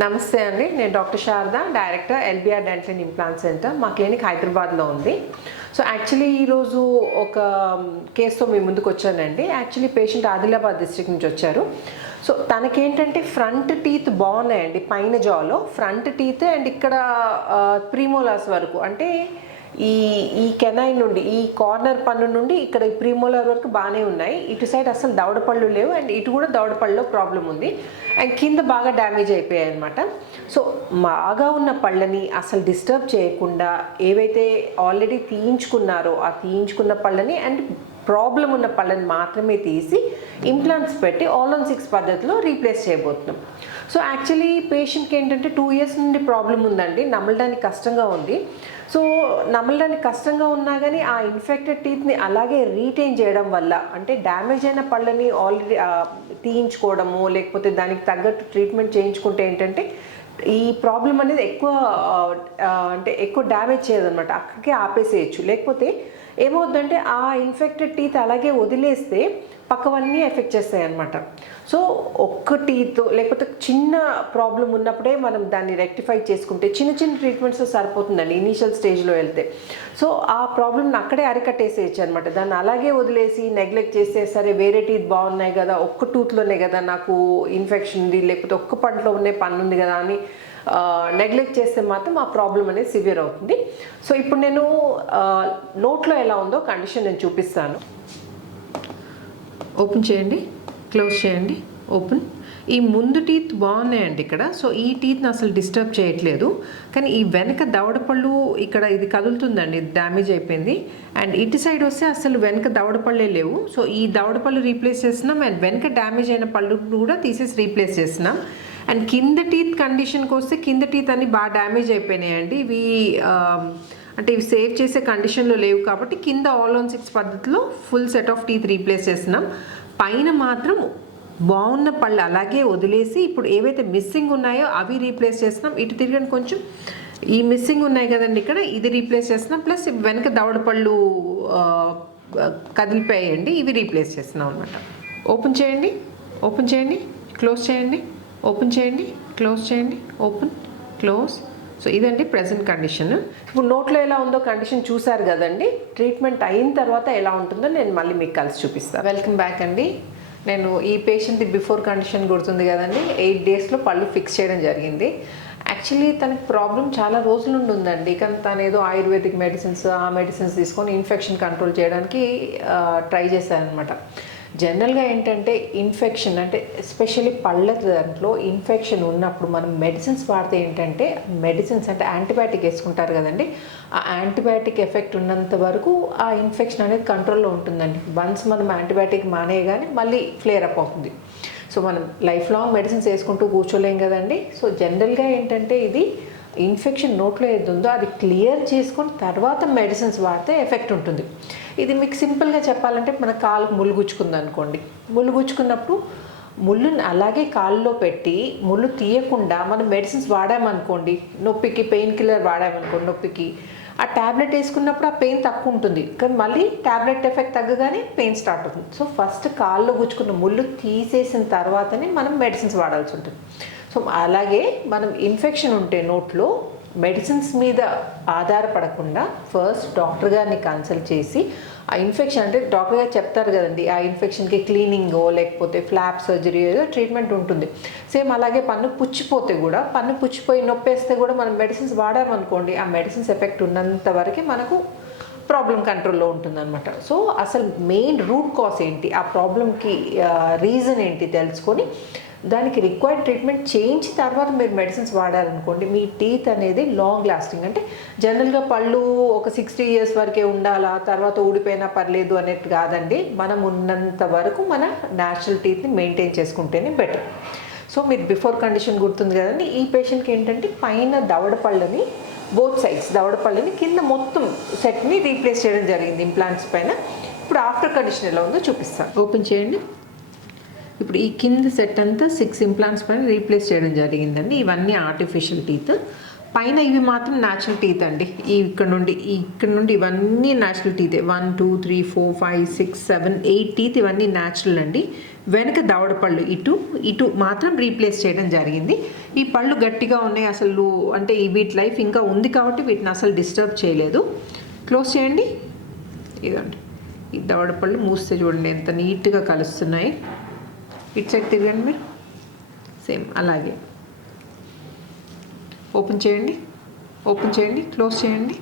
నమస్తే అండి, నేను doctor Sharada, director LBR dental and implant centre. మా క్లినిక్ హైదరాబాద్లో ఉంది. సో యాక్చువల్లీ ఈరోజు ఒక కేసుతో మీ ముందుకు వచ్చానండి. యాక్చువల్లీ పేషెంట్ ఆదిలాబాద్ డిస్ట్రిక్ట్ నుంచి వచ్చారు. సో తనకేంటంటే ఫ్రంట్ టీత్ బాగున్నాయండి, పైన జాలో ఫ్రంట్ టీత్ అండ్ ఇక్కడ ప్రీమోలాస్ వరకు, అంటే ఈ కెనైన్ నుండి ఈ కార్నర్ పన్ను నుండి ఇక్కడ ఈ ప్రీమోలర్ వరకు బాగానే ఉన్నాయి. ఇటు సైడ్ అసలు దవడపళ్ళు లేవు అండ్ ఇటు కూడా దవడపళ్ళలో ప్రాబ్లం ఉంది అండ్ కింద బాగా డ్యామేజ్ అయిపోయాయి అనమాట. సో బాగా ఉన్న పళ్ళని అసలు డిస్టర్బ్ చేయకుండా ఏవైతే ఆల్రెడీ తీయించుకున్నారో ఆ తీయించుకున్న పళ్ళని అండ్ ప్రాబ్లం ఉన్న పళ్ళని మాత్రమే తీసి ఇంప్లాంట్స్ పెట్టి ఆల్ ఆన్ 6 పద్ధతిలో రీప్లేస్ చేయబోతున్నాం. సో యాక్చువల్లీ పేషెంట్కి ఏంటంటే 2 years నుండి ప్రాబ్లం ఉందండి, నమలడానికి కష్టంగా ఉంది. సో నమలడానికి కష్టంగా ఉన్నా కానీ ఆ ఇన్ఫెక్టెడ్ టీత్ని అలాగే రీటైన్ చేయడం వల్ల, అంటే డ్యామేజ్ అయిన పళ్ళని ఆల్రెడీ తీయించుకోవడము లేకపోతే దానికి తగ్గట్టు ట్రీట్మెంట్ చేయించుకుంటే ఏంటంటే ఈ ప్రాబ్లం అనేది ఎక్కువ డ్యామేజ్ చేయదన్నమాట, అక్కడికే ఆపేసేయచ్చు. లేకపోతే ఏమవుద్దంటే ఆ ఇన్ఫెక్టెడ్ టీత్ అలాగే వదిలేస్తే పక్కవన్నీ ఎఫెక్ట్ చేస్తాయి అన్నమాట. సో ఒక్క టీత్ లేకపోతే చిన్న ప్రాబ్లం ఉన్నప్పుడే మనం దాన్ని రెక్టిఫై చేసుకుంటే చిన్న చిన్న ట్రీట్మెంట్స్ సరిపోతుందండి ఇనీషియల్ స్టేజ్లో వెళ్తే. సో ఆ ప్రాబ్లమ్ని అక్కడే అరికట్టేసేయచ్చు అనమాట. దాన్ని అలాగే వదిలేసి నెగ్లెక్ట్ చేస్తే సరే వేరే టీత్ బాగున్నాయి కదా, ఒక్క టూత్లోనే కదా నాకు ఇన్ఫెక్షన్ ఉంది, లేకపోతే ఒక్క పంటలో ఉండే పన్ను ఉంది కదా అని నెగ్లెక్ట్ చేస్తే మాత్రం ఆ ప్రాబ్లం అనేది సివియర్ అవుతుంది. సో ఇప్పుడు నేను నోట్లో ఎలా ఉందో కండిషన్ నేను చూపిస్తాను. ఓపెన్ చేయండి, క్లోజ్ చేయండి, ఓపెన్. ఈ ముందు టీత్ బాగున్నాయండి ఇక్కడ. సో ఈ టీత్ని అసలు డిస్టర్బ్ చేయట్లేదు, కానీ ఈ వెనక దవడపళ్ళు ఇక్కడ ఇది కదులుతుందండి, ఇది డ్యామేజ్ అయిపోయింది. అండ్ ఇటు సైడ్ వస్తే అసలు వెనక దవడపళ్ళే లేవు. సో ఈ దవడపళ్ళు రీప్లేస్ చేస్తున్నాం అండ్ వెనక డ్యామేజ్ అయిన పళ్ళు కూడా తీసేసి రీప్లేస్ చేస్తున్నాం. అండ్ కింద టీత్ కండిషన్కి వస్తే కింద టీత్ అన్ని బాగా డ్యామేజ్ అయిపోయినాయండి. ఇవి అంటే ఇవి సేవ్ చేసే కండిషన్లో లేవు కాబట్టి కింద ఆల్ ఆన్ 6 పద్ధతిలో full set of teeth replace చేస్తున్నాం. పైన మాత్రం బాగున్న పళ్ళు అలాగే వదిలేసి ఇప్పుడు ఏవైతే మిస్సింగ్ ఉన్నాయో అవి రీప్లేస్ చేస్తున్నాం. ఇటు తిరగని కొంచెం ఈ మిస్సింగ్ ఉన్నాయి కదండి ఇక్కడ, ఇది రీప్లేస్ చేస్తున్నాం. ప్లస్ వెనక దవడపళ్ళు కదిలిపోయాయండి, ఇవి రీప్లేస్ చేస్తున్నాం అనమాట. ఓపెన్ చేయండి, ఓపెన్ చేయండి, క్లోజ్ చేయండి, ఓపెన్ చేయండి, క్లోజ్ చేయండి, ఓపెన్, క్లోజ్. సో ఇదండి ప్రజెంట్ కండిషన్. ఇప్పుడు నోట్లో ఎలా ఉందో కండిషన్ చూసారు కదండి. ట్రీట్మెంట్ అయిన తర్వాత ఎలా ఉంటుందో నేను మళ్ళీ మీకు కలిసి చూపిస్తాను. వెల్కమ్ బ్యాక్ అండి. నేను ఈ పేషెంట్ బిఫోర్ కండిషన్ గుర్తుంది కదండి, 8 daysలో పళ్ళు ఫిక్స్ చేయడం జరిగింది. యాక్చువల్లీ తనకి ప్రాబ్లం చాలా రోజుల నుండి ఉందండి, కానీ తను ఏదో ఆయుర్వేదిక్ మెడిసిన్స్ ఆ మెడిసిన్స్ తీసుకొని ఇన్ఫెక్షన్ కంట్రోల్ చేయడానికి ట్రై చేశారనమాట. జనరల్గా ఏంటంటే ఇన్ఫెక్షన్ అంటే ఎస్పెషల్లీ పళ్ళ దాంట్లో ఇన్ఫెక్షన్ ఉన్నప్పుడు మనం మెడిసిన్స్ వాడితే ఏంటంటే మెడిసిన్స్ అంటే యాంటీబయాటిక్ వేసుకుంటారు కదండి, ఆ యాంటీబయాటిక్ ఎఫెక్ట్ ఉన్నంత వరకు ఆ ఇన్ఫెక్షన్ అనేది కంట్రోల్లో ఉంటుందండి. వన్స్ మనం యాంటీబయాటిక్ మానేయగానే మళ్ళీ ఫ్లేర్ అప్ అవుతుంది. సో మనం లైఫ్ లాంగ్ మెడిసిన్స్ వేసుకుంటూ కూర్చోలేం కదండి. సో జనరల్గా ఏంటంటే ఇది ఇన్ఫెక్షన్ నోట్లో ఏది ఉందో అది క్లియర్ చేసుకొని తర్వాత మెడిసిన్స్ వాడితే ఎఫెక్ట్ ఉంటుంది. ఇది మీకు సింపుల్గా చెప్పాలంటే మన కాలుకు ముళ్ళు గుచ్చుకుంది అనుకోండి, ముళ్ళు గుచ్చుకున్నప్పుడు ముళ్ళుని అలాగే కాళ్ళలో పెట్టి ముళ్ళు తీయకుండా మనం మెడిసిన్స్ వాడామనుకోండి, నొప్పికి పెయిన్ కిల్లర్ వాడామనుకోండి నొప్పికి, ఆ ట్యాబ్లెట్ వేసుకున్నప్పుడు ఆ పెయిన్ తక్కువ ఉంటుంది, కానీ మళ్ళీ ట్యాబ్లెట్ ఎఫెక్ట్ తగ్గగానే పెయిన్ స్టార్ట్ అవుతుంది. సో ఫస్ట్ కాళ్ళలో గుచ్చుకున్న ముళ్ళు తీసేసిన తర్వాతనే మనం మెడిసిన్స్ వాడాల్సి ఉంటుంది. సో అలాగే మనం ఇన్ఫెక్షన్ ఉంటే నోట్లో మెడిసిన్స్ మీద ఆధారపడకుండా ఫస్ట్ డాక్టర్ గారిని కన్సల్ట్ చేసి ఆ ఇన్ఫెక్షన్ అంటే డాక్టర్ గారు చెప్తారు కదండి, ఆ ఇన్ఫెక్షన్కి క్లీనింగో లేకపోతే ఫ్లాప్ సర్జరీ ఏదో ట్రీట్మెంట్ ఉంటుంది. సేమ్ అలాగే పన్ను పుచ్చిపోతే కూడా, పన్ను పుచ్చిపోయి నొప్పేస్తే కూడా మనం మెడిసిన్స్ వాడామనుకోండి, ఆ మెడిసిన్స్ ఎఫెక్ట్ ఉన్నంత వరకే మనకు ప్రాబ్లం కంట్రోల్లో ఉంటుందన్నమాట. సో అసలు మెయిన్ రూట్ కాజ్ ఏంటి, ఆ ప్రాబ్లంకి రీజన్ ఏంటి తెలుసుకొని దానికి రిక్వైర్డ్ ట్రీట్మెంట్ చేయించి తర్వాత మీరు మెడిసిన్స్ వాడారనుకోండి, మీ టీత్ అనేది లాంగ్ లాస్టింగ్. అంటే జనరల్గా పళ్ళు ఒక 60 years వరకే ఉండాలా, తర్వాత ఊడిపోయినా పర్లేదు అనేట్టు కాదండి. మనం ఉన్నంత వరకు మన న్యాచురల్ టీత్ని మెయింటైన్ చేసుకుంటేనే బెటర్. సో మీరు బిఫోర్ కండిషన్ గుర్తుంది కదండి, ఈ పేషెంట్కి ఏంటంటే పైన దవడపళ్ళని బోత్ సైడ్స్ దవడపళ్ళని కింద మొత్తం సెట్ని రీప్లేస్ చేయడం జరిగింది ఇంప్లాంట్స్ పైన. ఇప్పుడు ఆఫ్టర్ కండిషన్ ఎలా ఉందో చూపిస్తాను. ఓపెన్ చేయండి. ఇప్పుడు ఈ కింద సెట్ అంతా 6 ఇంప్లాంట్స్ పైన రీప్లేస్ చేయడం జరిగిందండి. ఇవన్నీ ఆర్టిఫిషియల్ టీత్. పైన ఇవి మాత్రం న్యాచురల్ టీత్ అండి. ఇక్కడ నుండి ఇవన్నీ న్యాచురల్ టీతే. 1 2 3 4 5 6 7 8 టీత్ ఇవన్నీ న్యాచురల్ అండి. వెనక దవడ పళ్ళు ఇటు మాత్రం రీప్లేస్ చేయడం జరిగింది. ఈ పళ్ళు గట్టిగా ఉన్నాయి అసలు, అంటే వీటి లైఫ్ ఇంకా ఉంది కాబట్టి వీటిని అసలు డిస్టర్బ్ చేయలేదు. క్లోజ్ చేయండి. ఇదండి ఈ దవడ పళ్ళు మూస్తే చూడండి ఎంత నీట్గా కలుస్తున్నాయి. ఇటు సైడ్ తిరగండి మీరు, సేమ్ అలాగే. ఓపెన్ చేయండి, ఓపెన్ చేయండి, క్లోజ్ చేయండి,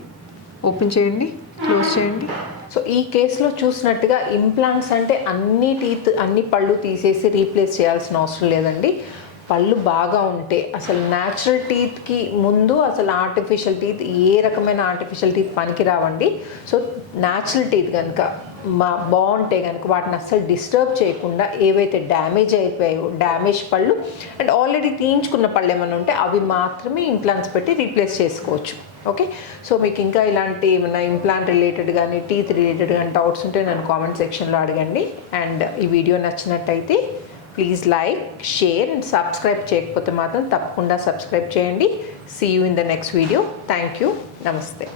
ఓపెన్ చేయండి, క్లోజ్ చేయండి. సో ఈ కేసులో చూసినట్టుగా ఇంప్లాంట్స్ అంటే అన్ని పళ్ళు తీసేసి రీప్లేస్ చేయాల్సిన అవసరం లేదండి. పళ్ళు బాగా ఉంటే అసలు న్యాచురల్ టీత్కి ముందు అసలు ఆర్టిఫిషియల్ టీత్ ఏ రకమైన ఆర్టిఫిషియల్ టీత్ పనికి రావండి. సో న్యాచురల్ టీత్ కనుక బాగుంటే కనుక వాటిని అస్సలు డిస్టర్బ్ చేయకుండా ఏవైతే డ్యామేజ్ అయిపోయాయో డ్యామేజ్ పళ్ళు అండ్ ఆల్రెడీ తీయించుకున్న పళ్ళు ఏమైనా ఉంటే అవి మాత్రమే ఇంప్లాంట్స్ పెట్టి రీప్లేస్ చేసుకోవచ్చు. ఓకే, సో మీకు ఇంకా ఇలాంటి ఏమైనా ఇంప్లాంట్ రిలేటెడ్ కానీ టీత్ రిలేటెడ్ కానీ డౌట్స్ ఉంటే నన్ను కామెంట్ సెక్షన్లో అడగండి. అండ్ ఈ వీడియో నచ్చినట్టయితే please like, share and subscribe చేయకపోతే మాత్రం తప్పకుండా సబ్స్క్రైబ్ చేయండి. See you in the next video. Thank you. నమస్తే.